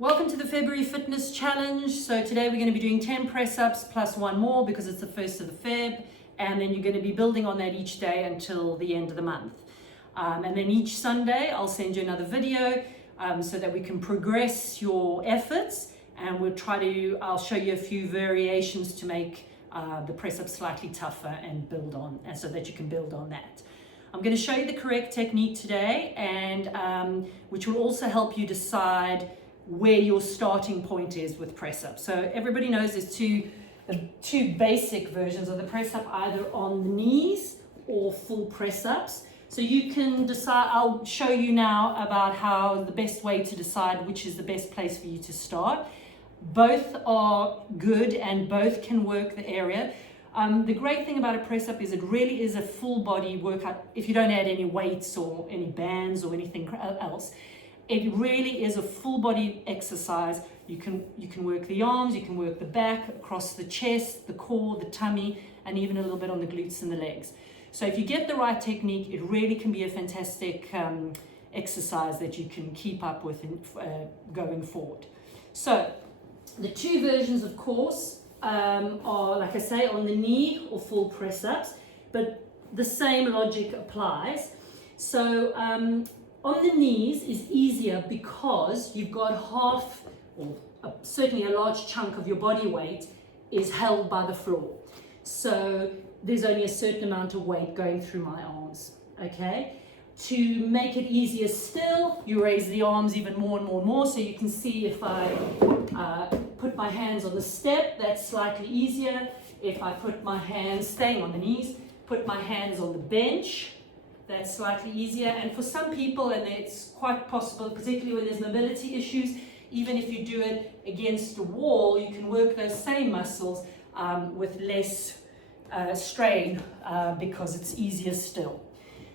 Welcome to the February Fitness Challenge. So today we're going to be doing 10 press-ups plus one more because it's the 1st of the Feb, and then you're going to be building on that each day until the end of the month. And then each Sunday I'll send you another video so that we can progress your efforts, and I'll show you a few variations to make the press-up slightly tougher and build on, and so that you can build on that. I'm going to show you the correct technique today, and which will also help you decide where your starting point is with press-up. So everybody knows there's two basic versions of the press-up, either on the knees or full press-ups. So you can decide. I'll show you now about how the best way to decide which is the best place for you to start. Both are good and both can work the area. The great thing about a press-up is it really is a full body workout if you don't add any weights or any bands or anything else. It really is a full body exercise. You can work the arms, you can work the back, across the chest, the core, the tummy, and even a little bit on the glutes and the legs. So if you get the right technique, it really can be a fantastic exercise that you can keep up with going forward. So the two versions, of course, are, like I say, on the knee or full press-ups, but the same logic applies. So on the knees is easier because you've got half, or certainly a large chunk of your body weight is held by the floor. So there's only a certain amount of weight going through my arms, okay? To make it easier still, you raise the arms even more and more and more. So you can see if I put my hands on the step, that's slightly easier. If I put my hands, staying on the knees, put my hands on the bench, that's slightly easier. And for some people, and it's quite possible, particularly when there's mobility issues, even if you do it against a wall, you can work those same muscles with less strain because it's easier still.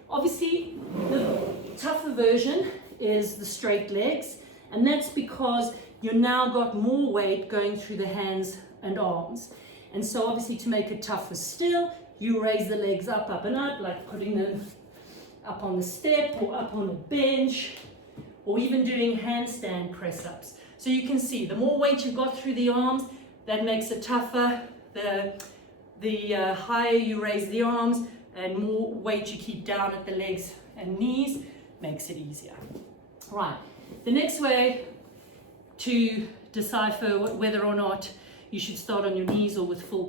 Obviously, the tougher version is the straight legs, and that's because you've now got more weight going through the hands and arms. And so obviously, to make it tougher still, you raise the legs up and up, like putting them up on the step or up on a bench, or even doing handstand press-ups. So you can see the more weight you've got through the arms, that makes it tougher. The higher you raise the arms and more weight you keep down at the legs and knees, makes it easier. Right, the next way to decipher whether or not you should start on your knees or with full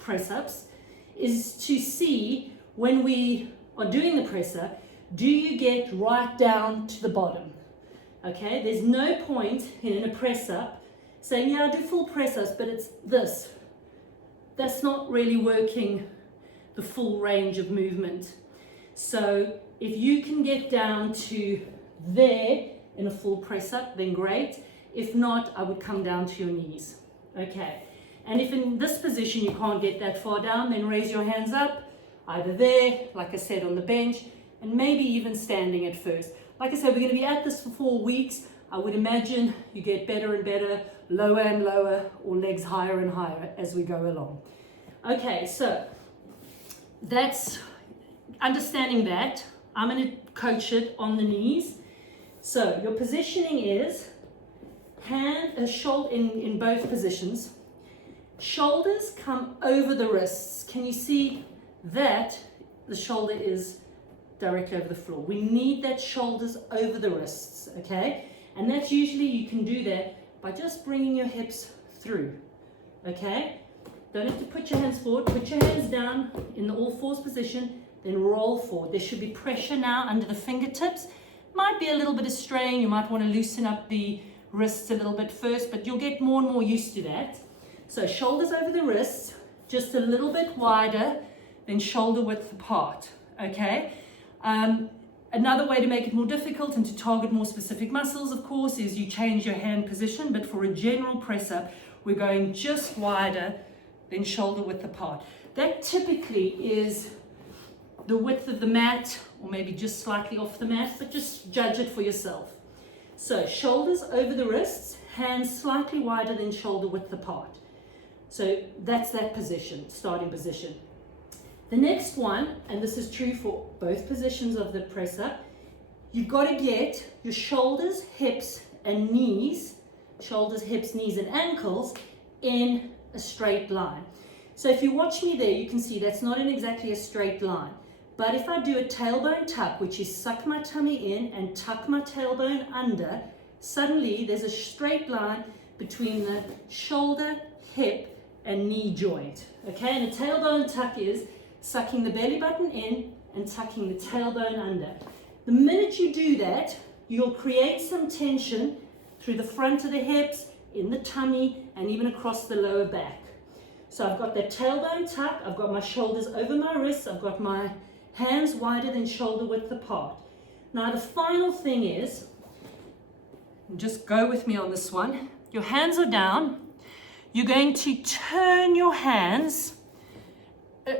press-ups is to see, when we are doing the press-up, do you get right down to the bottom? Okay, there's no point in a press-up saying, yeah, I do full press-ups, but it's this. That's not really working the full range of movement. So if you can get down to there in a full press-up, then great. If not, I would come down to your knees. Okay, and if in this position you can't get that far down, then raise your hands up, either there, like I said, on the bench, and maybe even standing at first. Like I said, we're going to be at this for 4 weeks. I would imagine you get better and better, lower and lower, or legs higher and higher as we go along. Okay, so that's understanding that. I'm going to coach it on the knees. So your positioning is shoulder in both positions. Shoulders come over the wrists. Can you see that the shoulder is directly over the floor? We need that shoulders over the wrists, okay? And that's usually, you can do that by just bringing your hips through, okay? Don't have to put your hands forward. Put your hands down in the all fours position, then roll forward. There should be pressure now under the fingertips. Might be a little bit of strain. You might want to loosen up the wrists a little bit first, but you'll get more and more used to that. So shoulders over the wrists, just a little bit wider than shoulder width apart, okay? Another way to make it more difficult and to target more specific muscles, of course, is you change your hand position, but for a general press-up, we're going just wider than shoulder width apart. That typically is the width of the mat, or maybe just slightly off the mat, but just judge it for yourself. So shoulders over the wrists, hands slightly wider than shoulder width apart. So that's that position, starting position. The next one, and this is true for both positions of the press-up, you've got to get your shoulders, hips, and knees, shoulders, hips, knees, and ankles in a straight line. So if you watch me there, you can see that's not in exactly a straight line. But if I do a tailbone tuck, which is suck my tummy in and tuck my tailbone under, suddenly there's a straight line between the shoulder, hip, and knee joint. Okay, and a tailbone tuck is sucking the belly button in and tucking the tailbone under. The minute you do that, you'll create some tension through the front of the hips, in the tummy, and even across the lower back. So I've got that tailbone tuck, I've got my shoulders over my wrists, I've got my hands wider than shoulder width apart. Now the final thing is, just go with me on this one, your hands are down, you're going to turn your hands,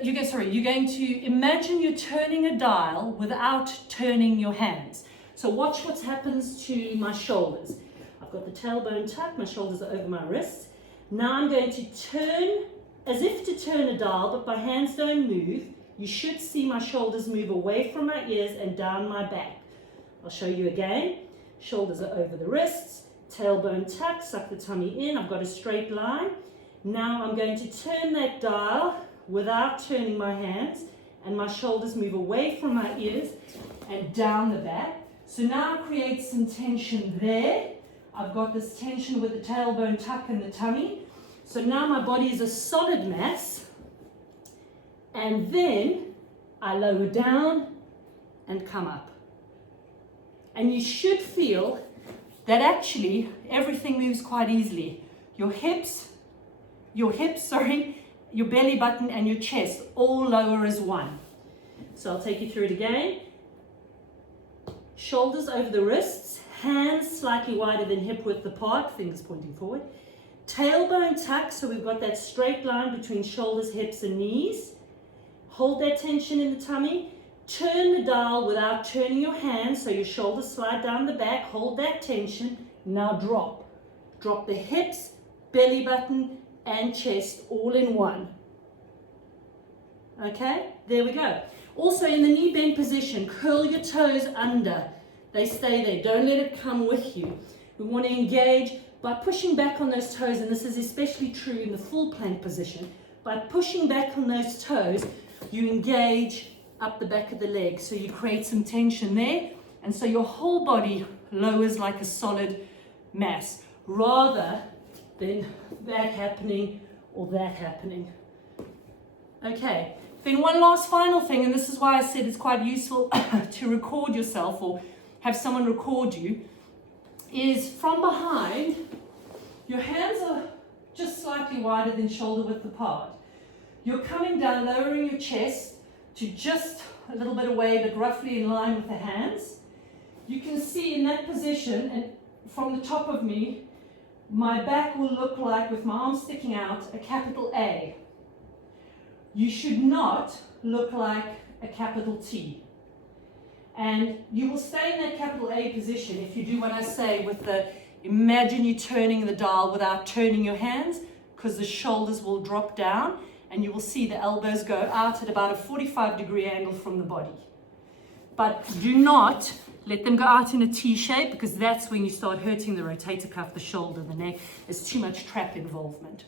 you're going to imagine you're turning a dial without turning your hands. So watch what happens to my shoulders. I've got the tailbone tucked, my shoulders are over my wrists. Now I'm going to turn, as if to turn a dial, but my hands don't move. You should see my shoulders move away from my ears and down my back. I'll show you again. Shoulders are over the wrists, tailbone tuck, suck the tummy in. I've got a straight line. Now I'm going to turn that dial without turning my hands, and my shoulders move away from my ears and down the back. So now I create some tension there. I've got this tension with the tailbone tuck and the tummy. So now my body is a solid mass. And then I lower down and come up. And you should feel that actually everything moves quite easily. Your hips, your belly button and your chest all lower as one. So I'll take you through it again. Shoulders over the wrists, hands slightly wider than hip width apart, fingers pointing forward. Tailbone tuck, so we've got that straight line between shoulders, hips and knees. Hold that tension in the tummy. Turn the dial without turning your hands, so your shoulders slide down the back. Hold that tension. Now drop. Drop the hips, belly button and chest all in one. Okay, there we go. Also in the knee bend position, curl your toes under. They stay there. Don't let it come with you. We want to engage by pushing back on those toes, and this is especially true in the full plank position. By pushing back on those toes, you engage up the back of the leg. So you create some tension there, and so your whole body lowers like a solid mass, rather than that happening or that happening. Okay, then one last final thing, and this is why I said it's quite useful to record yourself or have someone record you, is from behind, your hands are just slightly wider than shoulder width apart. You're coming down, lowering your chest to just a little bit away, but roughly in line with the hands. You can see in that position, and from the top of me, my back will look like, with my arms sticking out, a capital A. You should not look like a capital T. And you will stay in that capital A position if you do what I say with the, imagine you turning the dial without turning your hands, because the shoulders will drop down and you will see the elbows go out at about a 45-degree angle from the body. But do not let them go out in a T shape, because that's when you start hurting the rotator cuff, the shoulder, the neck. There's too much trap involvement.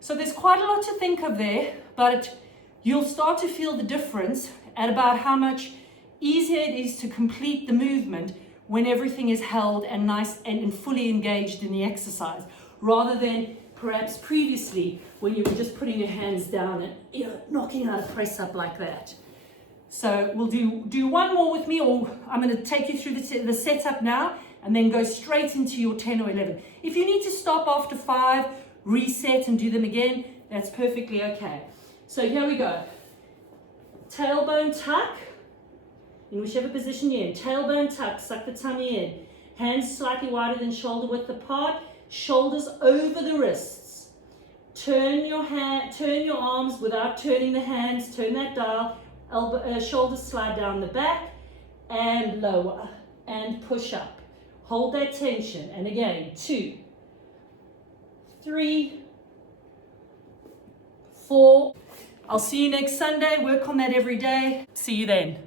So there's quite a lot to think of there, but you'll start to feel the difference at about how much easier it is to complete the movement when everything is held and nice and fully engaged in the exercise, rather than perhaps previously when you were just putting your hands down and knocking out a press up like that. So we'll do one more with me, or I'm going to take you through the setup now and then go straight into your 10 or 11. If you need to stop after 5, reset and do them again, that's perfectly okay. So here we go. Tailbone tuck, in whichever position you're in. Tailbone tuck, suck the tummy in. Hands slightly wider than shoulder width apart. Shoulders over the wrists. Turn your arms without turning the hands. Turn that dial. Shoulders slide down the back and lower and push up. Hold that tension. And again, 2, 3, 4. I'll see you next Sunday. Work on that every day. See you then.